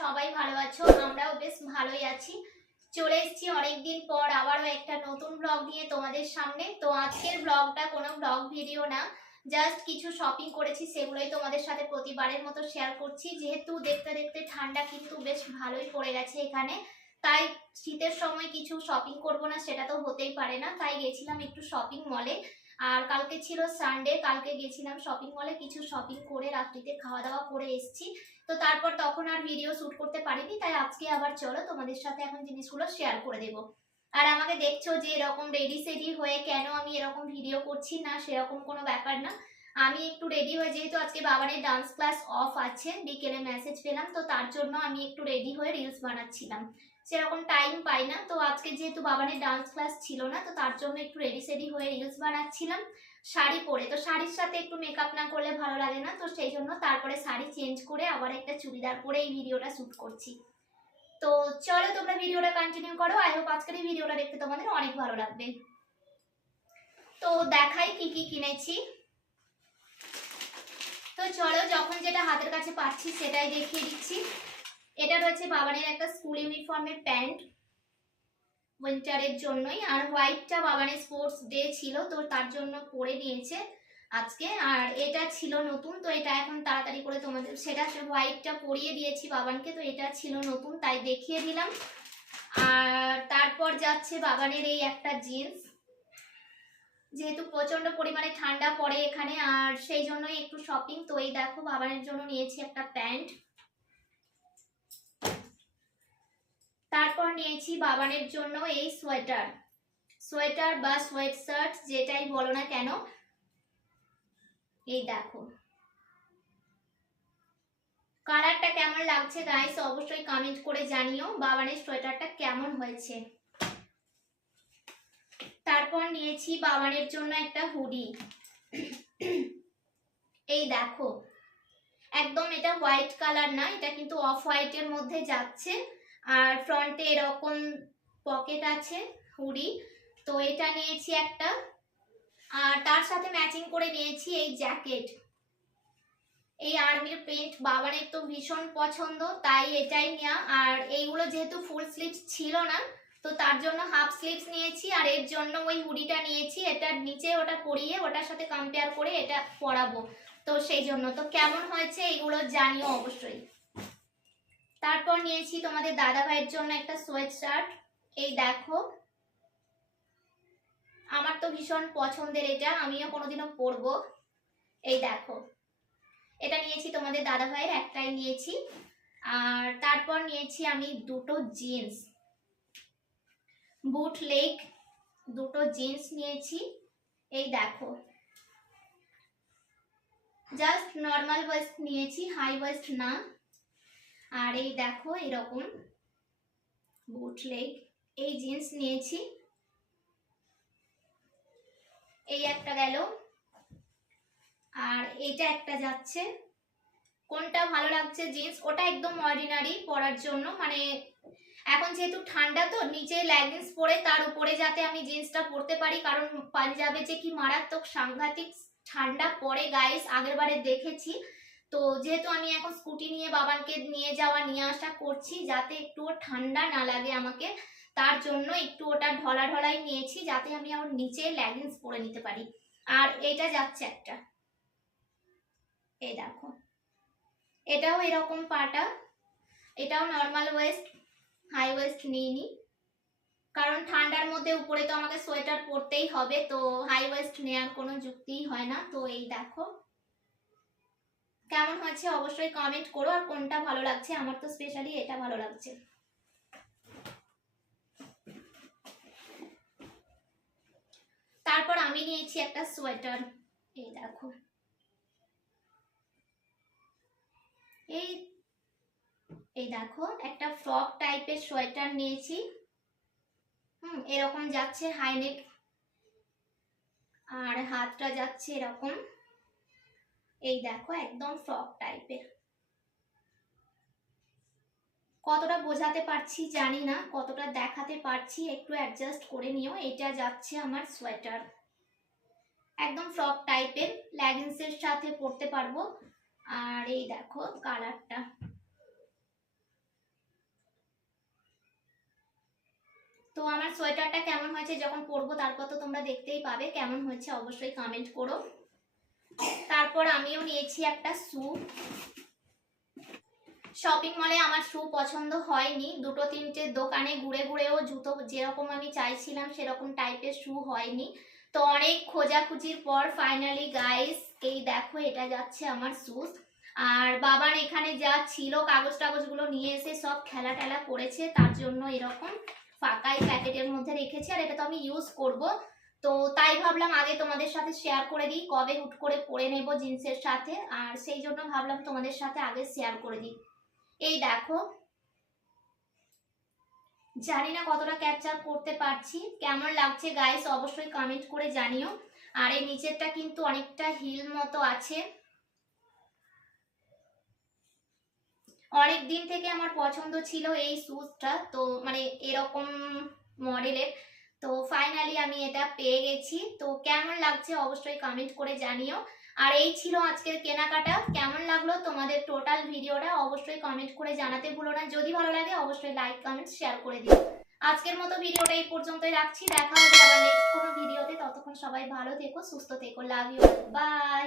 সবাই ভালো আছো, আমরাও বেশ ভালোই আছি। চলে এসেছি অনেকদিন পর আবারও একটা নতুন ব্লগ নিয়ে তোমাদের সামনে। তো আজকের ব্লগটা কোনো ব্লগ ভিডিও না জাস্ট কিছু শপিং করেছি, সেগুলোই তোমাদের সাথে প্রতিবারের মতো শেয়ার করছি। যেহেতু দেখতে দেখতে ঠান্ডা কিন্তু বেশ ভালোই পড়ে গেছে এখানে, তাই শীতের সময় কিছু শপিং করব না, সেটা তো হতেই পারে না। তাই গেছিলাম একটু শপিং মলে আর কালকে ছিল সানডে কালকে গেছিলাম শপিং মলে কিছু শপিং করে রাত্রিতে খাওয়া দাওয়া করে এসছি। তো তারপর তখন আর ভিডিও শ্যুট করতে পারিনি, তাই আজকে আবার চলো তোমাদের সাথে এখন জিনিসগুলো শেয়ার করে দেব। আর আমাকে দেখছ যে এরকম রেডি সেডি হয়ে কেন আমি এরকম ভিডিও করছি না, সেরকম কোনো ব্যাপার না। আমি একটু রেডি হয়ে, যেহেতু আজকে বাবারের ডান্স ক্লাস অফ আছে, বিকেলে মেসেজ পেলাম, তো তার জন্য আমি একটু রেডি হয়ে রিলস বানাচ্ছিলাম। সেরকম টাইম পাই না, তো আজকে যেহেতু বাবানের ডান্স ক্লাস ছিল না, তো তার জন্য একটু রেডি সেডি হয়ে রিলস বানাচ্ছিলাম। শাড়ি পরে, তো শাড়ির সাথে একটু মেকআপ না করলে ভালো লাগে না, তো সেই জন্য তারপরে শাড়ি চেঞ্জ করে আবার একটা চুড়িদার পরে এই ভিডিওটা শ্যুট করছি। তো চলো তোমরা ভিডিওটা কন্টিনিউ করো আই হোপ আজকের এই ভিডিওটা দেখতে তোমাদের অনেক ভালো লাগবে। তো দেখাই কি কি কিনেছি। তো চলো যখন যেটা হাতের কাছে পাচ্ছি সেটাই দেখিয়ে দিচ্ছি। এটা রয়েছে বাবানের একটা স্কুল ইউনিফর্মের প্যান্ট উইন্টারের জন্যই। আর হোয়াইটটা বাবানের স্পোর্টস ডে ছিল, তো তার জন্য পরে নিয়েছে আজকে। আর এটা ছিল নতুন, তো এটা এখন তাড়াতাড়ি করে তোমাদের, সেটা হোয়াইটটা পরিয়ে দিয়েছি বাবানকে, তো এটা ছিল নতুন, তাই দেখিয়ে দিলাম। আর তারপর যাচ্ছে বাবানের এই একটা জিন্স। যেহেতু প্রচণ্ড পরিমাণে ঠান্ডা পড়ে এখানে, আর সেই জন্যই একটু শপিং তো এই দেখো বাবানের জন্য নিয়েছি একটা প্যান্ট। তারপর নিয়েছি বাবানের জন্য এই সোয়েটার। সোয়েটার বা সোয়েট শার্ট যেটাই বলো না কেন, এই দেখো। কালারটা কেমন লাগছে গাইস অবশ্যই কমেন্ট করে জানিও বাবানের সোয়েটারটা কেমন হয়েছে। তারপর নিয়েছি বাবারের জন্য একটা হুডি। এই দেখো। একদম এটা হোয়াইট কালার না, এটা কিন্তু অফ হোয়াইটের মধ্যে যাচ্ছে। আর ফ্রন্টে এরকম পকেট আছে হুডি। তো এটা নিয়েছি একটা। আর তার সাথে ম্যাচিং করে নিয়েছি এই জ্যাকেট এই আর্মির প্রিন্ট বাবারের তো ভীষণ পছন্দ, তাই এটাই নেওয়া আর এইগুলো যেহেতু ফুল স্লিভস ছিল না তো তার জন্য হাফ স্লিভস নিয়েছি আর এর জন্য ওই হুডিটা নিয়েছি। এটার নিচে ওটা পরিয়ে ওটার সাথে কম্পেয়ার করে এটা পরাবো। তো সেই জন্য। তো কেমন হয়েছে এইগুলো জানিও অবশ্যই। তারপর নিয়েছি তোমাদের দাদা ভাইয়ের জন্য একটা সোয়েট শার্ট এই দেখো। আমার তো ভীষণ পছন্দের এটা, আমিও কোনোদিনও পরবো। এই দেখো। এটা নিয়েছি তোমাদের দাদা ভাইয়ের একটাই নিয়েছি। আর তারপর নিয়েছি আমি দুটো জিন্স বুট লেগ দুটো জিন্স নিয়েছি। এই দেখো। জাস্ট নর্মাল ওয়েস্ট নিয়েছি হাই ওয়েস্ট না। আর এই দেখো এরকম বুট লেগ এই জিন্স নিয়েছি। এই একটা গেল। আর এইটা একটা যাচ্ছে। কোনটা ভালো লাগছে জিন্স ওটা একদম অর্ডিনারি পরার জন্য। মানে এখন যেহেতু ঠান্ডা তো, নিচে লেগিংস পরে তার উপরে যাতে আমি জিন্সটা পরতে পারি, কারণ পাঞ্জাবে যে কি মারাত্মক সাংঘাতিক ঠান্ডা পরে গাইস আগের বারে দেখেছি। তো যেহেতু আমি এখন স্কুটি নিয়ে, বাবানকে নিয়ে যাওয়া, নিয়ে আসা করছি, যাতে একটুও ঠান্ডা না লাগে আমাকে, তার জন্য একটু ওটা ঢলা ঢলাই নিয়েছি, যাতে আমি আমার নিচে লেগিংস পরে নিতে পারি। আর এটা যাচ্ছে একটা। এই দেখো। এটাও এরকম পাটা। এটাও নর্মাল ওয়েস্ট হাই ওয়েস্ট নিইনি কারণ ঠান্ডার মধ্যে উপরে তো আমাকে সোয়েটার পরতেই হবে, তো হাই ওয়েস্ট নেওয়ার কোনো যুক্তিই হয় না। তো এই দেখো। কেমন হয়েছে অবশ্যই কমেন্ট করো, আর কোনটা ভালো লাগছে? আমার তো স্পেশালি এটা ভালো লাগছে। তারপর আমি নিয়েছি একটা সোয়েটার। এই দেখো এই এই দেখো, একটা ফ্রক টাইপের সোয়েটার নিয়েছি। হুম, এরকম যাচ্ছে হাইনেক আর হাতটা যাচ্ছে এরকম। এই দেখো, একদম ফ্রক টাইপের কতটা বোঝাতে পারছি জানি না, কতটা দেখাতে পারছি একটু অ্যাডজাস্ট করে নিও। এটা যাচ্ছে আমার সোয়েটার একদম ফ্রক টাইপের লেগিংসের সাথে পরতে পারব। আর এই দেখো কালারটা তো আমার সোয়েটারটা কেমন হয়েছে যখন পরবো তারপর তো তোমরা দেখতেই পাবে কেমন হয়েছে অবশ্যই কমেন্ট করো। তারপর আমিও নিয়েছি একটা শু শপিং মলে আমার শু পছন্দ হয়নি। দুটো তিনটে দোকানে ঘুরে ঘুরেও জুতো যেরকম আমি চাইছিলাম সেরকম টাইপের শু হয়নি। তো অনেক খোঁজাখুঁজির পর ফাইনালি গাইস এই দেখো এটা যাচ্ছে আমার শুজ আর বাবার এখানে যা ছিল কাগজ টাগজগুলো নিয়ে এসে সব খেলা টেলা করেছে, তার জন্য এরকম। ফাঁকাই প্যাকেটের মধ্যে রেখেছি আর এটা তো আমি ইউজ করব। তো তাই ভাবলাম আগে তোমাদের সাথে শেয়ার করে দিই, কবে হুট করে পরে নেব জিন্সের সাথে। আর সেই জন্য ভাবলাম তোমাদের সাথে আগে শেয়ার করে দিই। এই দেখো, জানি না কতটা ক্যাপচার করতে পারছি। কেমন লাগছে গাইস অবশ্যই কমেন্ট করে জানিও। আর এই নিচেরটা কিন্তু অনেকটা হিল মতো আছে। অনেক দিন থেকে আমার পছন্দ ছিল এই শুজটা তো মানে এরকম মডেলের তো ফাইনালি আমি এটা পেয়ে গেছি। তো কেমন লাগছে অবশ্যই কমেন্ট করে জানিও। আর এই ছিল আজকের কেনাকাটা। কেমন লাগল তোমাদের টোটাল ভিডিওটা অবশ্যই কমেন্ট করে জানাতে ভুলো না। যদি ভালো লাগে অবশ্যই লাইক কমেন্ট শেয়ার করে দিও। আজকের মতো ভিডিওটা এই পর্যন্তই রাখছি। দেখা হবে আবার নেক্সট কোনো ভিডিওতে। ততক্ষণ সবাই ভালো থেকো, সুস্থ থেকো। Love you by